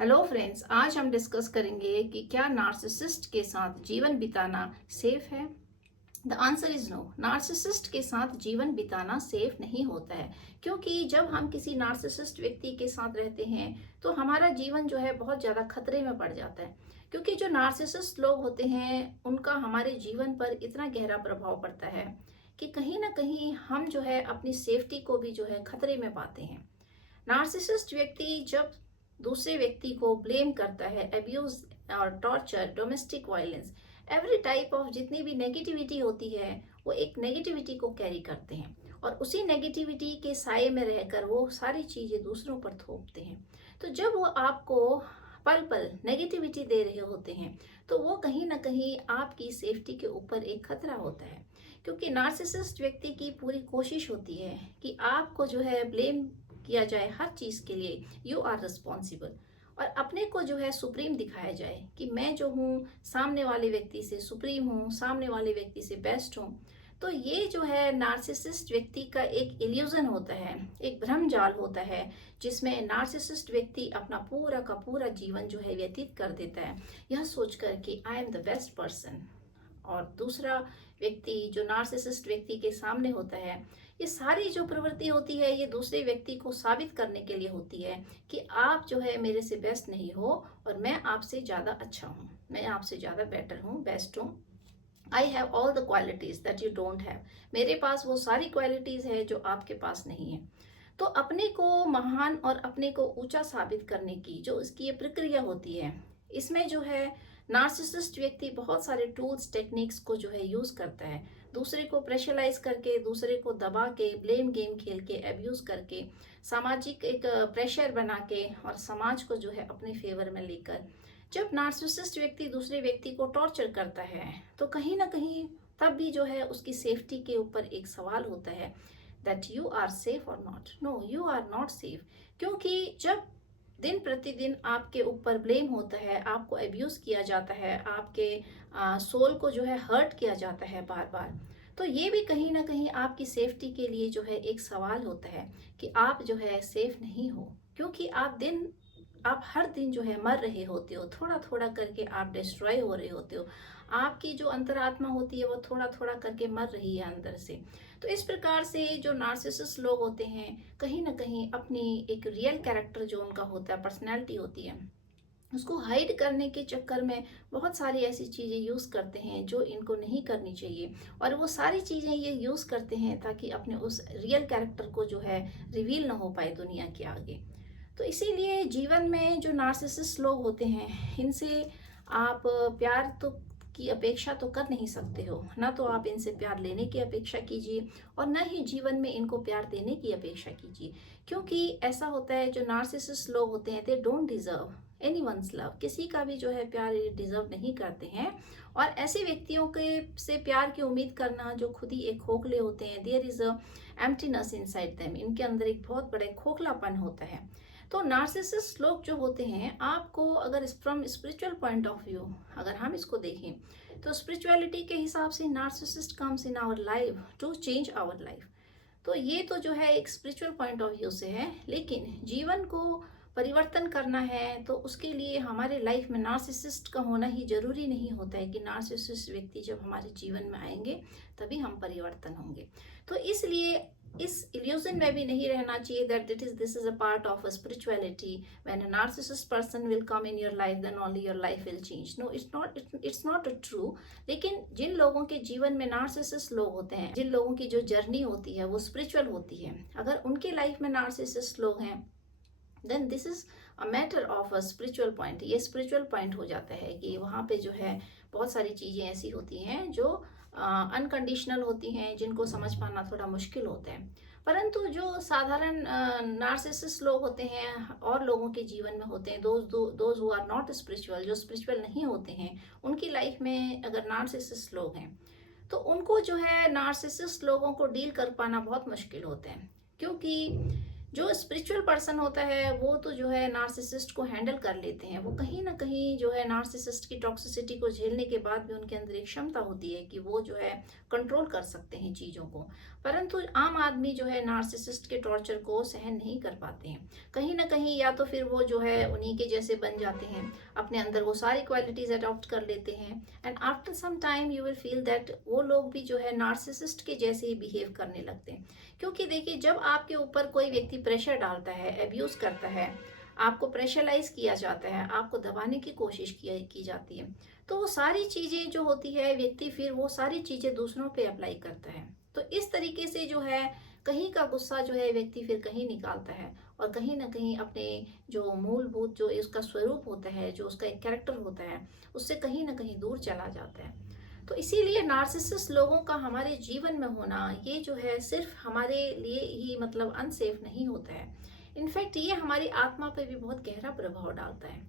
Hello friends, आज हम discuss करेंगे कि क्या नार्सिसिस्ट के साथ जीवन बिताना सेफ है। The answer is no. Narcissist के साथ जीवन बिताना सेफ नहीं होता है, क्योंकि जब हम किसी नार्सिसिस्ट व्यक्ति के साथ रहते हैं तो हमारा जीवन जो है बहुत ज़्यादा खतरे में पड़ जाता है। क्योंकि जो नार्सिसिस्ट लोग होते हैं उनका हमारे जीवन पर इतना गहरा प्रभाव पड़ता है कि कहीं ना कहीं हम जो है अपनी सेफ्टी को भी जो है खतरे में पाते हैं। नार्सिसिस्ट व्यक्ति जब दूसरे व्यक्ति को ब्लेम करता है, अब्यूज और torture, domestic violence, every type of जितनी भी नेगेटिविटी होती है वो एक नेगेटिविटी को कैरी करते हैं और उसी नेगेटिविटी के साए में रहकर वो सारी चीज़ें दूसरों पर थोपते हैं। तो जब वो आपको पल पल नेगेटिविटी दे रहे होते हैं तो वो कहीं ना कहीं आपकी सेफ्टी के ऊपर एक खतरा होता है, क्योंकि नार्सिसिस्ट व्यक्ति की पूरी कोशिश होती है कि आपको जो है ब्लेम किया जाए हर चीज़ के लिए, यू आर रिस्पॉन्सिबल, और अपने को जो है सुप्रीम दिखाया जाए कि मैं जो हूँ सामने वाले व्यक्ति से सुप्रीम हूँ, सामने वाले व्यक्ति से बेस्ट हूँ। तो ये जो है नार्सिसिस्ट व्यक्ति का एक इल्यूजन होता है, एक भ्रम जाल होता है, जिसमें नार्सिसिस्ट व्यक्ति अपना पूरा का पूरा जीवन जो है व्यतीत कर देता है यह सोचकर कि I am the best person. और दूसरा व्यक्ति जो नार्सिसिस्ट व्यक्ति के सामने होता है, ये सारी जो प्रवृत्ति होती है ये दूसरे व्यक्ति को साबित करने के लिए होती है कि आप जो है मेरे से बेस्ट नहीं हो और मैं आपसे ज़्यादा अच्छा हूँ, मैं आपसे ज़्यादा बेटर हूँ, बेस्ट हूँ। I have all the qualities that you don't have. मेरे पास वो सारी क्वालिटीज़ है जो आपके पास नहीं है। तो अपने को महान और अपने को ऊंचा साबित करने की जो इसकी ये प्रक्रिया होती है, इसमें जो है नार्सिसिस्ट व्यक्ति बहुत सारे टूल्स टेक्निक्स को जो है यूज़ करता है, दूसरे को प्रेशराइज करके, दूसरे को दबा के, ब्लेम गेम खेल के, अब्यूज़ करके, सामाजिक एक प्रेशर बना के और समाज को जो है अपने फेवर में लेकर जब नार्सिसिस्ट व्यक्ति दूसरे व्यक्ति को टॉर्चर करता है तो कहीं ना कहीं तब भी जो है उसकी सेफ्टी के ऊपर एक सवाल होता है दैट यू आर सेफ और not. No, you are not safe. क्योंकि जब दिन प्रतिदिन आपके ऊपर ब्लेम होता है, आपको अब्यूज़ किया जाता है, आपके सोल को जो है हर्ट किया जाता है बार बार, तो ये भी कहीं ना कहीं आपकी सेफ्टी के लिए जो है एक सवाल होता है कि आप जो है सेफ नहीं हो। क्योंकि आप हर दिन जो है मर रहे होते हो, थोड़ा थोड़ा करके आप डिस्ट्रॉय हो रहे होते हो, आपकी जो अंतरात्मा होती है वो थोड़ा थोड़ा करके मर रही है अंदर से। तो इस प्रकार से जो नार्सिसिस्ट लोग होते हैं कहीं ना कहीं अपनी एक रियल कैरेक्टर जो उनका होता है, पर्सनैलिटी होती है, उसको हाइड करने के चक्कर में बहुत सारी ऐसी चीज़ें यूज़ करते हैं जो इनको नहीं करनी चाहिए, और वो सारी चीज़ें ये यूज़ करते हैं ताकि अपने उस रियल कैरेक्टर को जो है रिवील ना हो पाए दुनिया के आगे। तो इसीलिए जीवन में जो नार्सिसिस्ट लोग होते हैं इनसे आप प्यार तो की अपेक्षा तो कर नहीं सकते हो, ना तो आप इनसे प्यार लेने की अपेक्षा कीजिए और ना ही जीवन में इनको प्यार देने की अपेक्षा कीजिए। क्योंकि ऐसा होता है, जो नार्सिसिस्ट लोग होते हैं they don't deserve anyone's love, किसी का भी जो है प्यार डिजर्व नहीं करते हैं। और ऐसे व्यक्तियों के से प्यार की उम्मीद करना जो खुद ही एक खोखले होते हैं, there is a emptiness inside them, इनके अंदर एक बहुत बड़ा खोखलापन होता है। तो नार्सिसिस्ट लोग जो होते हैं, आपको अगर from spiritual point of view अगर हम इसको देखें तो स्पिरिचुअलिटी के हिसाब से narcissist comes in our life to change our life. तो ये तो जो है एक स्पिरिचुअल पॉइंट ऑफ व्यू से है, लेकिन जीवन को परिवर्तन करना है तो उसके लिए हमारे लाइफ में नार्सिसिस्ट का होना ही जरूरी नहीं होता है कि नार्सिसिस्ट व्यक्ति जब हमारे जीवन में आएंगे तभी हम परिवर्तन होंगे। तो इसलिए इस इल्यूजन में भी नहीं रहना चाहिए that this is a part of a spirituality, when a narcissist person will come in your life then only your life will change. No, it's not true. लेकिन जिन लोगों के जीवन में नार्सिसिस्ट लोग होते हैं, जिन लोगों की जो जर्नी होती है वो स्पिरिचुअल होती है, अगर उनके लाइफ में नार्सिसिस्ट लोग हैं then this is a matter of a spiritual point. ये स्पिरिचुअल पॉइंट हो जाता है कि वहाँ पे जो है बहुत सारी चीज़ें ऐसी होती हैं जो अनकंडीशनल होती हैं, जिनको समझ पाना थोड़ा मुश्किल होता है। परंतु जो साधारण नार्सिसिस्ट लोग होते हैं और लोगों के जीवन में होते हैं, those who are not spiritual, जो स्पिरिचुअल नहीं होते हैं, उनकी लाइफ में अगर नार्सिसिस्ट लोग हैं तो उनको जो है नार्सिसिस्ट लोगों को डील कर पाना बहुत मुश्किल होता है। क्योंकि जो स्पिरिचुअल पर्सन होता है वो तो जो है नार्सिसिस्ट को हैंडल कर लेते हैं। वो कहीं ना कहीं जो है नार्सिसिस्ट की टॉक्सिसिटी को झेलने के बाद भी उनके अंदर एक क्षमता होती है कि वो जो है कंट्रोल कर सकते हैं चीज़ों को। परंतु आम आदमी जो है नार्सिसिस्ट के टॉर्चर को सहन नहीं कर पाते हैं। कहीं ना कहीं या तो फिर वो जो है उन्हीं के जैसे बन जाते हैं, अपने अंदर वो सारी क्वालिटीज अडॉप्ट कर लेते हैं, and after some time you will feel that वो लोग भी जो है नार्सिसिस्ट के जैसे ही बिहेव करने लगते हैं। क्योंकि देखिए, जब आपके ऊपर कोई व्यक्ति प्रेशर डालता है, एब्यूज करता है, आपको प्रेशराइज किया जाता है, आपको दबाने की कोशिश की जाती है, तो वो सारी चीज़ें जो होती है व्यक्ति फिर वो सारी चीज़ें दूसरों पे अप्लाई करता है। तो इस तरीके से जो है कहीं का गुस्सा जो है व्यक्ति फिर कहीं निकालता है, और कहीं ना कहीं अपने जो मूलभूत जो उसका स्वरूप होता है, जो उसका एक कैरेक्टर होता है, उससे कहीं ना कहीं दूर चला जाता है। तो इसीलिए नार्सिसिस्ट लोगों का हमारे जीवन में होना ये जो है सिर्फ हमारे लिए ही मतलब अनसेफ नहीं होता है, इनफैक्ट ये हमारी आत्मा पे भी बहुत गहरा प्रभाव डालता है।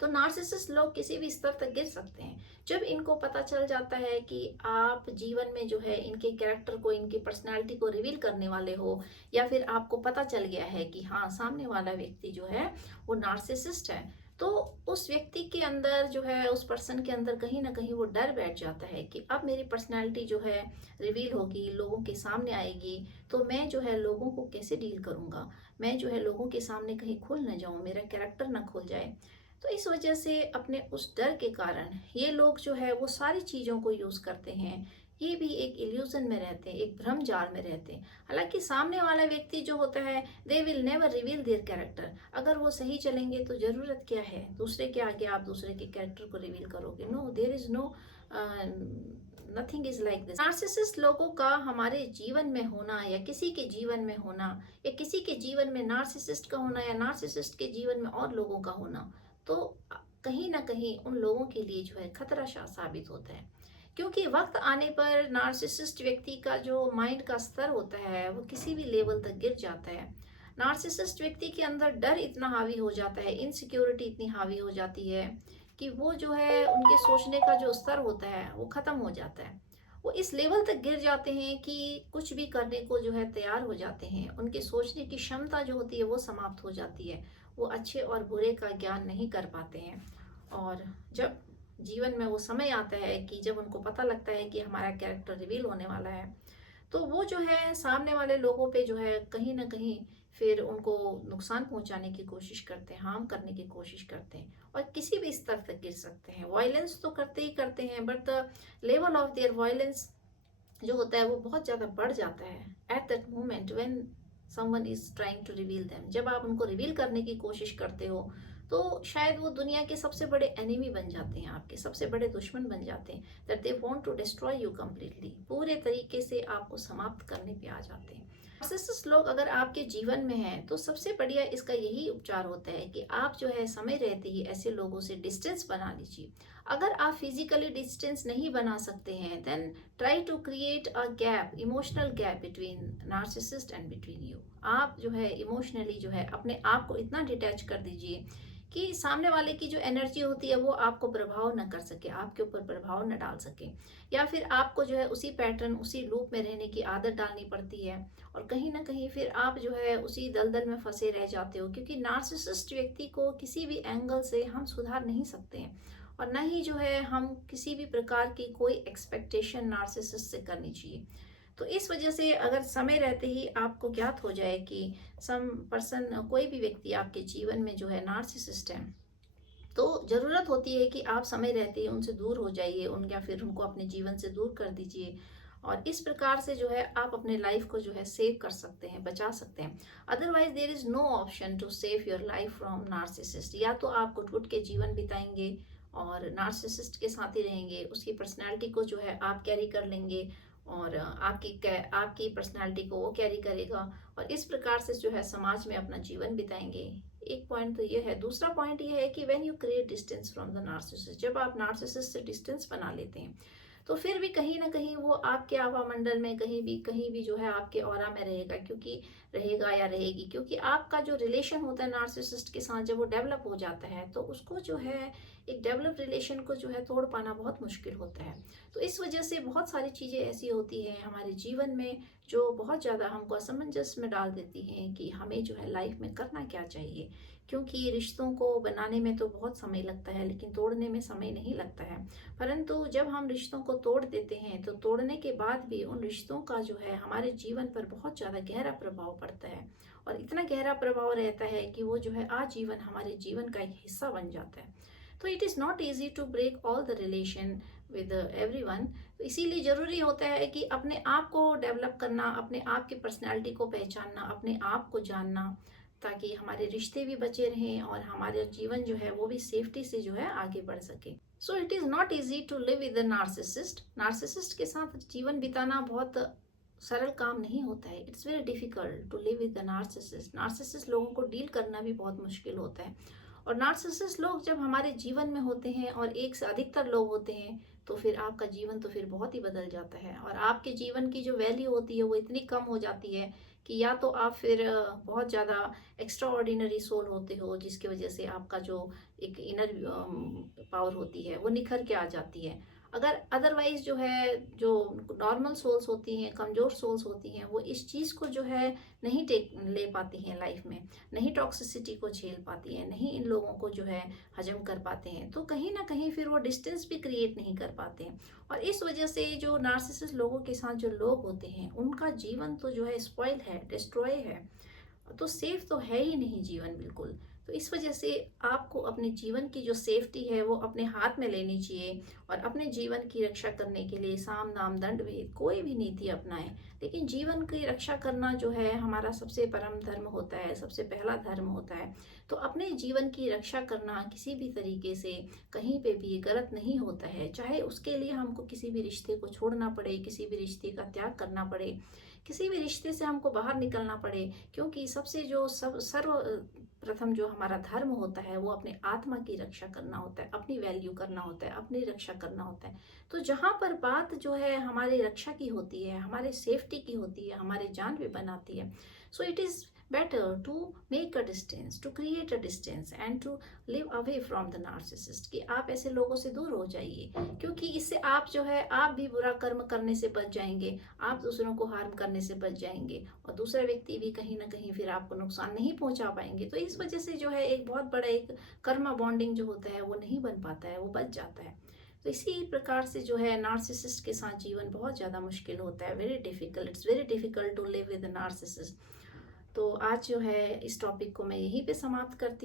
तो नार्सिसिस्ट लोग किसी भी स्तर तक गिर सकते हैं जब इनको पता चल जाता है कि आप जीवन में जो है इनके कैरेक्टर को, इनकी पर्सनालिटी को रिवील करने वाले हो, या फिर आपको पता चल गया है कि हाँ सामने वाला व्यक्ति जो है वो नार्सिसिस्ट है। तो उस व्यक्ति के अंदर जो है, उस पर्सन के अंदर कहीं ना कहीं वो डर बैठ जाता है कि अब मेरी पर्सनालिटी जो है रिवील होगी, लोगों के सामने आएगी, तो मैं जो है लोगों को कैसे डील करूंगा, मैं जो है लोगों के सामने कहीं खुल न जाऊं, मेरा कैरेक्टर ना खुल जाए। तो इस वजह से अपने उस डर के कारण ये लोग जो है वो सारी चीज़ों को यूज़ करते हैं। ये भी एक इल्यूजन में रहते हैं, एक भ्रम जाल में रहते हैं। हालांकि सामने वाला व्यक्ति जो होता है, they will never reveal their character. अगर वो सही चलेंगे तो ज़रूरत क्या है दूसरे के आगे आप दूसरे के कैरेक्टर को रिवील करोगे? No, there is no, nothing is like this. Narcissist लोगों का हमारे जीवन में होना, या किसी के जीवन में होना, या किसी के जीवन में नार्सिसिस्ट का होना, या नार्सिसिस्ट के जीवन में और लोगों का होना, तो कहीं ना कहीं उन लोगों के लिए जो है खतरा साबित होता है। क्योंकि वक्त आने पर नार्सिसिस्ट व्यक्ति का जो माइंड का स्तर होता है वो किसी भी लेवल तक गिर जाता है। नार्सिसिस्ट व्यक्ति के अंदर डर इतना हावी हो जाता है, इनसिक्योरिटी इतनी हावी हो जाती है कि वो जो है उनके सोचने का जो स्तर होता है वो खत्म हो जाता है। वो इस लेवल तक गिर जाते हैं कि कुछ भी करने को जो है तैयार हो जाते हैं। उनके सोचने की क्षमता जो होती है वो समाप्त हो जाती है। वो अच्छे और बुरे का ज्ञान नहीं कर पाते हैं। और जब जीवन में वो समय आता है कि जब उनको पता लगता है कि हमारा कैरेक्टर रिवील होने वाला है, तो वो जो है सामने वाले लोगों पे जो है कहीं ना कहीं फिर उनको नुकसान पहुंचाने की कोशिश करते हैं, हार्म करने की कोशिश करते हैं, और किसी भी स्तर तक गिर सकते हैं। वायलेंस तो करते ही करते हैं, but the level of there violence जो होता है वो बहुत ज़्यादा बढ़ जाता है at that moment when someone is trying to reveal them. जब आप उनको रिवील करने की कोशिश करते हो तो शायद वो दुनिया के सबसे बड़े एनिमी बन जाते हैं, आपके सबसे बड़े दुश्मन बन जाते हैं, that they want to destroy you completely, पूरे तरीके से आपको समाप्त करने पे आ जाते हैं। नार्सिसिस्ट लोग अगर आपके जीवन में हैं तो सबसे बढ़िया इसका यही उपचार होता है कि आप जो है समय रहते ही ऐसे लोगों से डिस्टेंस बना लीजिए। अगर आप फिजिकली डिस्टेंस नहीं बना सकते हैं, then try to create a gap, emotional gap between narcissist and between you. आप जो है इमोशनली जो है अपने आप को इतना डिटैच कर दीजिए कि सामने वाले की जो एनर्जी होती है वो आपको प्रभाव न कर सके, आपके ऊपर प्रभाव न डाल सके, या फिर आपको जो है उसी पैटर्न, उसी लूप में रहने की आदत डालनी पड़ती है, और कहीं ना कहीं फिर आप जो है उसी दलदल में फंसे रह जाते हो। क्योंकि नार्सिसिस्ट व्यक्ति को किसी भी एंगल से हम सुधार नहीं सकते हैं, और न ही जो है हम किसी भी प्रकार की कोई एक्सपेक्टेशन नार्सिसिस्ट से करनी चाहिए। तो इस वजह से अगर समय रहते ही आपको ज्ञात हो जाए कि सम पर्सन, कोई भी व्यक्ति आपके जीवन में जो है नार्सिसिस्ट है, तो ज़रूरत होती है कि आप समय रहते ही उनसे दूर हो जाइए, उन या फिर उनको अपने जीवन से दूर कर दीजिए। और इस प्रकार से जो है आप अपने लाइफ को जो है सेव कर सकते हैं, बचा सकते हैं। Otherwise there is no option to save your life from narcissist. या तो आप घुट-घुट के जीवन बिताएंगे और नार्सिसिस्ट के साथ ही रहेंगे, उसकी पर्सनैलिटी को जो है आप कैरी कर लेंगे, और आपकी पर्सनैलिटी को वो कैरी करेगा, और इस प्रकार से जो है समाज में अपना जीवन बिताएंगे। एक पॉइंट तो ये है। दूसरा पॉइंट ये है कि when you create distance from the narcissist, जब आप नार्सिसिस्ट से डिस्टेंस बना लेते हैं तो फिर भी कहीं ना कहीं वो आपके आवामंडल में कहीं भी जो है आपके ऑरा में रहेगा, क्योंकि रहेगा या रहेगी, क्योंकि आपका जो रिलेशन होता है नार्सिसिस्ट के साथ जब वो डेवलप हो जाता है तो उसको जो है एक डेवलप रिलेशन को जो है तोड़ पाना बहुत मुश्किल होता है। तो इस वजह से बहुत सारी चीज़ें ऐसी होती हैं हमारे जीवन में जो बहुत ज़्यादा हमको असमंजस में डाल देती हैं कि हमें जो है लाइफ में करना क्या चाहिए। क्योंकि रिश्तों को बनाने में तो बहुत समय लगता है लेकिन तोड़ने में समय नहीं लगता है। परंतु जब हम रिश्तों को तोड़ देते हैं तो तोड़ने के बाद भी उन रिश्तों का जो है हमारे जीवन पर बहुत ज़्यादा गहरा प्रभाव पड़ता है, और इतना गहरा प्रभाव रहता है कि वो जो है आजीवन हमारे जीवन का एक हिस्सा बन जाता है। तो it is not easy to break all the relation with everyone. तो इसीलिए ज़रूरी होता है कि अपने आप को डेवलप करना, अपने आप की पर्सनैलिटी को पहचानना, अपने आप को जानना, ताकि हमारे रिश्ते भी बचे रहें और हमारा जीवन जो है वो भी सेफ्टी से जो है आगे बढ़ सके। So it is not easy to live with a narcissist. Narcissist के साथ जीवन बिताना बहुत सरल काम नहीं होता है। It's very difficult to live with the narcissist. Narcissist लोगों को डील करना भी बहुत मुश्किल होता है। और नार्सिसिस्ट लोग जब हमारे जीवन में होते हैं और एक से अधिकतर लोग होते हैं तो फिर आपका जीवन तो फिर बहुत ही बदल जाता है, और आपके जीवन की जो वैल्यू होती है वो इतनी कम हो जाती है कि या तो आप फिर बहुत ज़्यादा एक्स्ट्रा ऑर्डिनरी सोल होते हो, जिसकी वजह से आपका जो एक इनर पावर होती है वो निखर के आ जाती है। अगर अदरवाइज जो है जो नॉर्मल सोल्स होती हैं, कमज़ोर सोल्स होती हैं, वो इस चीज़ को जो है नहीं टेक ले पाती हैं लाइफ में, नहीं टॉक्सिसिटी को झेल पाती हैं, नहीं इन लोगों को जो है हजम कर पाते हैं, तो कहीं ना कहीं फिर वो डिस्टेंस भी क्रिएट नहीं कर पाते हैं। और इस वजह से जो नार्सिसिस्ट लोगों के साथ जो लोग होते हैं उनका जीवन तो जो है स्पॉइल है, डिस्ट्रॉय है, तो सेफ तो है ही नहीं जीवन बिल्कुल। तो इस वजह से आपको अपने जीवन की जो सेफ्टी है वो अपने हाथ में लेनी चाहिए, और अपने जीवन की रक्षा करने के लिए साम दाम दंड भेद कोई भी नीति अपनाएं। लेकिन जीवन की रक्षा करना जो है हमारा सबसे परम धर्म होता है, सबसे पहला धर्म होता है। तो अपने जीवन की रक्षा करना किसी भी तरीके से कहीं पे भी गलत नहीं होता है, चाहे उसके लिए हमको किसी भी रिश्ते को छोड़ना पड़े, किसी भी रिश्ते का त्याग करना पड़े, किसी भी रिश्ते से हमको बाहर निकलना पड़े। क्योंकि सबसे जो सब सर्व प्रथम जो हमारा धर्म होता है वो अपने आत्मा की रक्षा करना होता है, अपनी वैल्यू करना होता है, अपनी रक्षा करना होता है। तो जहाँ पर बात जो है हमारी रक्षा की होती है, हमारे सेफ्टी की होती है, हमारे जान भी बनाती है, सो it is better to make a distance, to create a distance and to live away from the narcissist, कि आप ऐसे लोगों से दूर हो जाइए। क्योंकि इससे आप जो है आप भी बुरा कर्म करने से बच जाएंगे, आप दूसरों को हार्म करने से बच जाएंगे, और दूसरा व्यक्ति भी कहीं ना कहीं फिर आपको नुकसान नहीं पहुंचा पाएंगे। तो इस वजह से जो है एक बहुत बड़ा एक कर्मा बॉन्डिंग जो होता है वो नहीं बन पाता है, वो बच जाता है। तो इसी प्रकार से जो है नार्सिसिस्ट के साथ जीवन बहुत ज़्यादा मुश्किल होता है, very difficult, it's very difficult to live with narcissist. तो आज जो है इस टॉपिक को मैं यहीं पे समाप्त करती